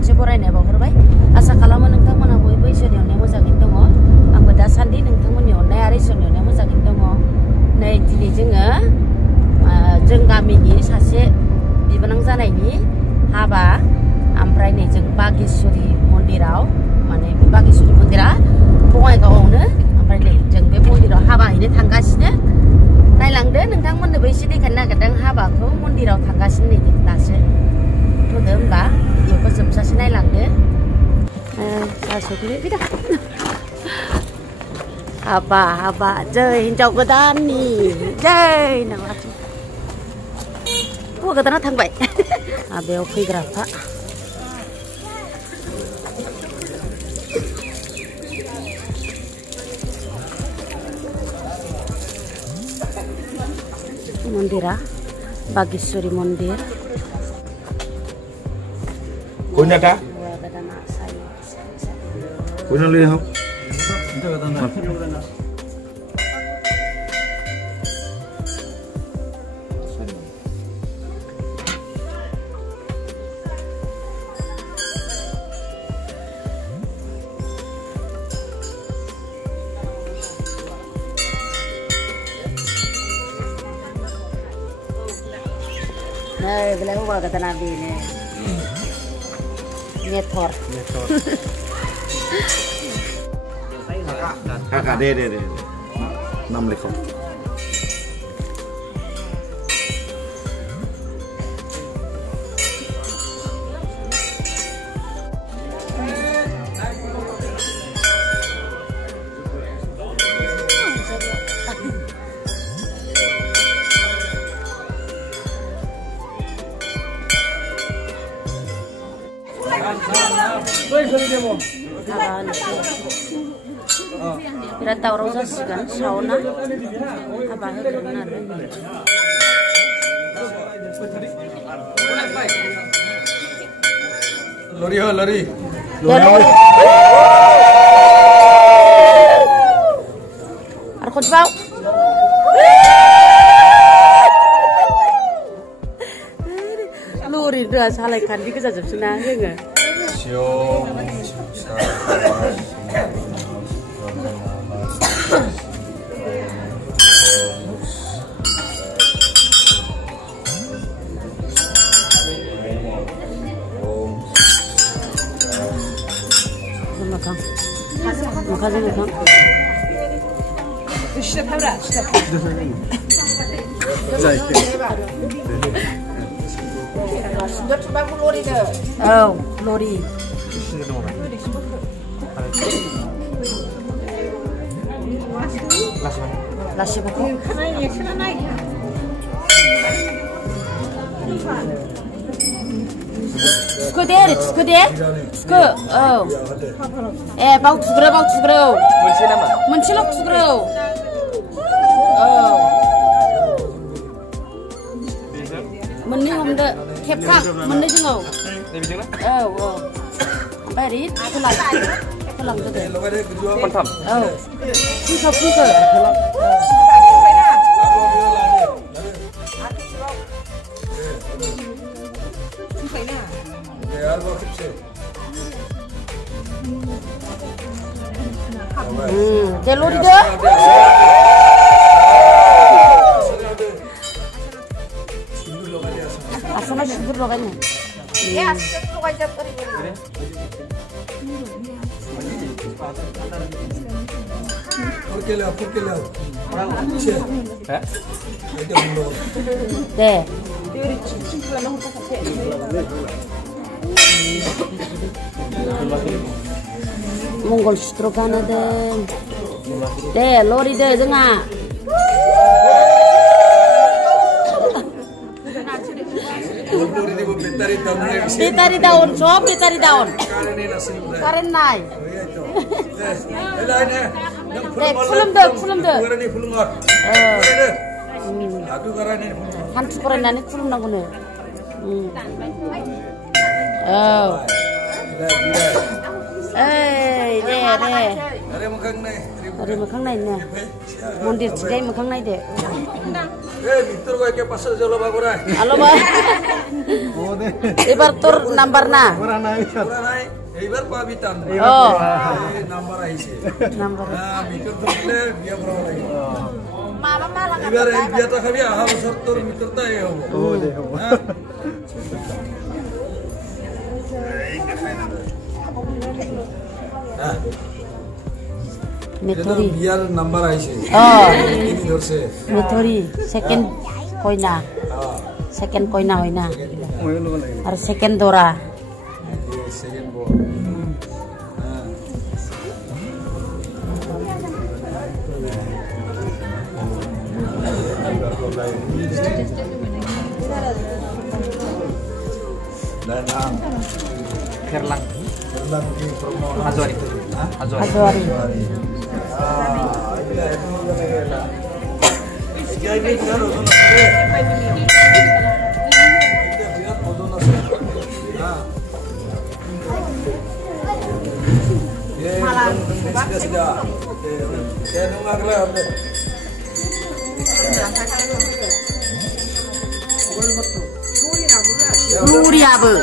खनसे बरायनाय बावहरबाय आसा खालामो नोंथांमोना बयबो इसोरनि अननायाव मोजाङैनो दङ आंबो दासान्दि नोंथांमोननि अननाय आरो इसोरनि अननायाव मोजाङैनो दङ नै दिनै जोङो जों गामिनि सासे बिबोनां जानायनि हाबा ओमफ्राय नै जों बागेश्वरी मन्दिराव माने बे बागेश्वरी मन्दिरा बङाइगावआवनो ओमफ्राय नै जों बे मन्दिराव हाबा हैनो थांगासिनो नायलांदो नोंथांमोननोबो एसे देखायनो नागिरदों हाबाखौ मन्दिराव थांगासिनो नै दासो थ'दो होमबा भिडिअखौ जोबजासे नायलांदो सफैबाय बिदा हाबा जै हिनजाव गोदाननि जै नामा हौवा गोदाना थांबाय बेयाव फैग्राफ्रा मन्दिरा बागेश्वरी मन्दिर Kunyata? Kunya lihat. Nah, bilang apa kata Nabi ini? Nyetor. Kakak deh. 6 lekong. Biar tahu rosa kan, sauna, apa itu benar? Lori. Arkot bau. Lori dah salah kan, dia kejar senang enggak? Makan. İşte para, işte. Sudah coba lori deh. Oh, lori. Lassi buku. Suku deh. Suku. Oh. Bau sugro. Mencilok sugro. Oh. Meni homda kepkak meni jengo. Oh. Bari pulang tu deh. Kontam. Oh. Suka. Jalur dia. Asal syukur logannya. Ya, syukur aja tadi. Pukila. Deh. Mongol strogana deh, lori deh jengah. Petari daun, sob petari daun. Karen naik. Fulum deh. Kan sekoran nani fulum nangune. Oh. Deh. Ada makan naik nih. Mondir cikai makan naik deh. Victor kau ke pasal jalo bagurai. Halo Pak. Ibar tur number na. Kurang naik. Ibar pabitan. Oh. Number aisi. Number. Victor tu le dia berapa lagi? Mama malah. Ibar dia tak kaya hal sortur Victor tak ya. Oh deh. Mithori. Biar number aisi. Oh. Ini dorse. Mithori second koina. Second koina hoina. Harus second dora. Second ball. Dan Herlang di promo Azwari. Azwari. Luriabe.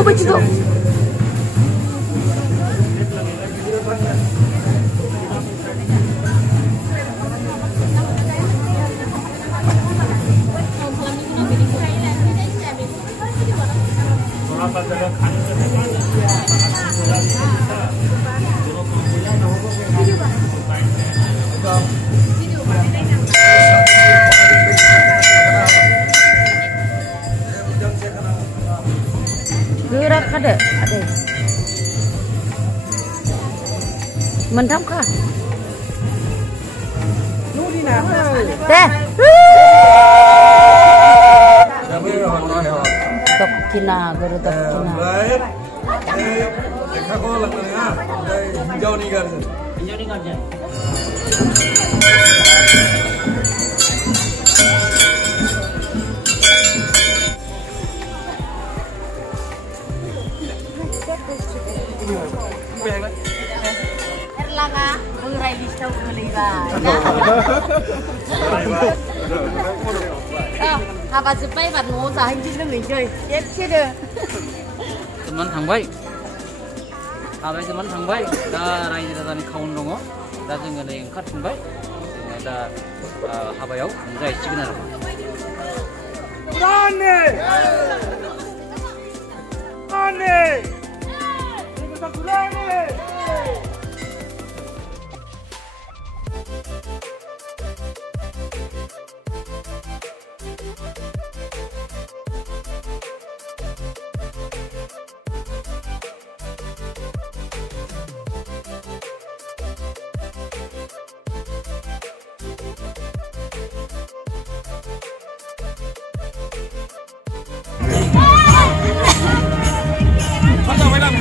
Bajinggor. Gerak ada. Mendam kah? Teh. Tok kina, guru tok kina. Baik. Dekha ko lagna hijau ni garja. Erlanga, mengurai listau kelima. Apa cepai bật ngô giả hình trên người chơi chết chưa được. Teman थांबाय. Abai teman थांबाय. दा रायजो राजानि खाउन दङ. दा जोङो नै ओंखारफिनबाय. दा हाबायाव जाहैसिगोन आरो.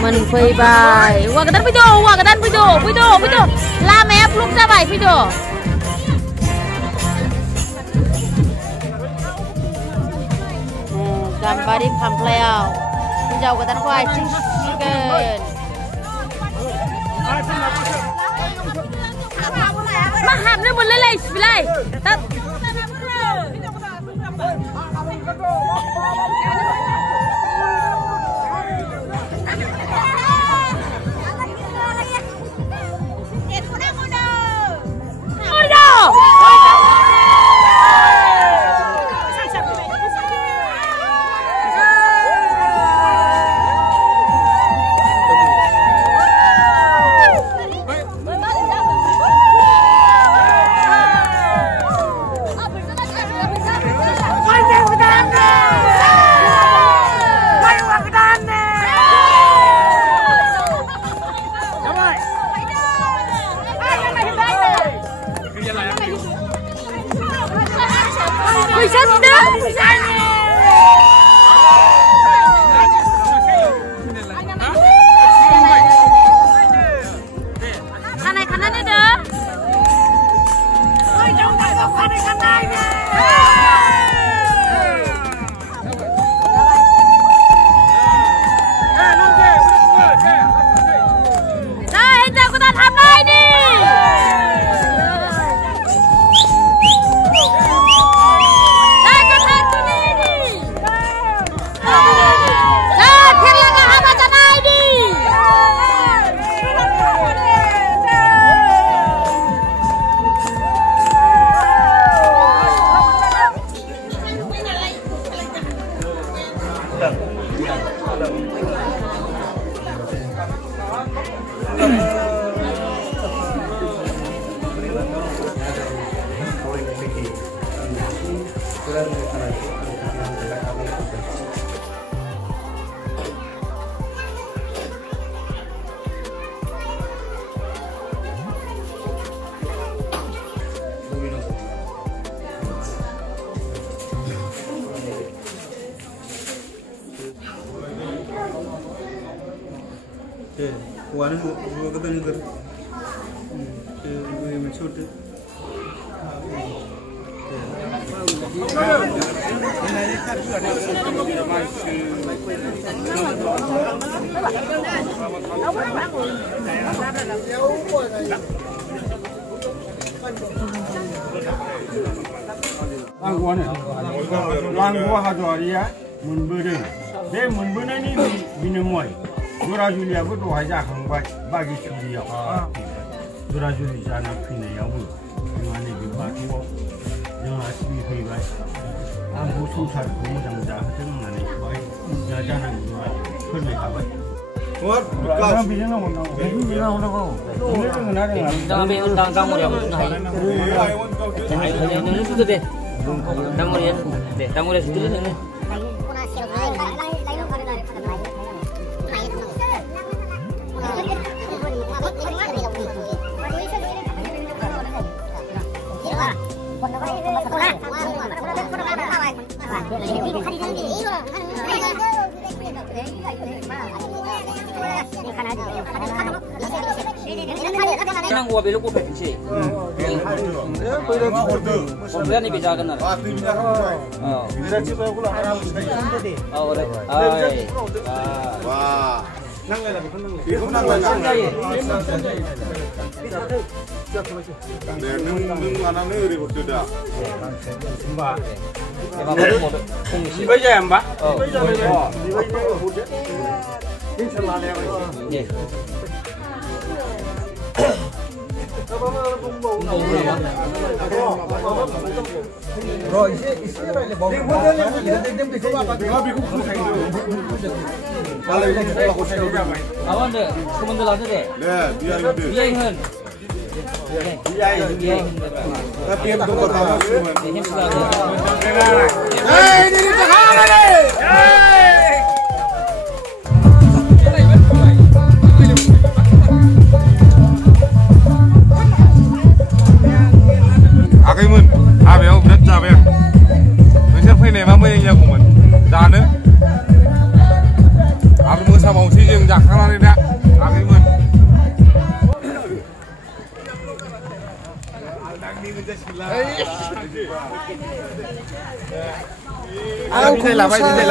Mình phi bài qua cái đàn video la mẹ lúc ra bài video gambar di kampleo jauh ke tanah kuai chicken maham ni boleh lagi bilai tak Kuan itu dua ketemu ter, itu maksud tu. Langguah hajoria munbere, deh munbere ni binemoy. Durajuliyabı doğacak hangbay bagi çudiya. Durajuli jana pine yabu. Yane bir bakıyor. Yana asbi peybay. Am bu sultan bu jamda hatın nane bay. Jana dura kırmay kabay. What? Kalau bilang orang, bilang orang. Ini tu mana dengan? Jangan ambil undang muriam. Ini sudah deh. Undang muriam deh. Undang muriam sudah deh. Nang gua belok gua pergi. Kemudian ni bisa kena. Oh. Wah. Nang lagi pun nang. Nang anak ni ribut dah. Mbak. Bây giờ em bác. Rồi sẽ lại bỏ cái đem cái số ba cái bị cũng thành được. Ba lấy cái là hỗ trợ ra mày. Awan deh, kemudian lagi deh. Biar hơn. Tapi em không có tao. Ini sudah. Hey, ini tahan ni. Agimun, abiau berat jabe. Bisa fine ma mai ya kuman. Dana. Abi musa mau si jeung jakana ni dak. Agimun. Aku bisa lah,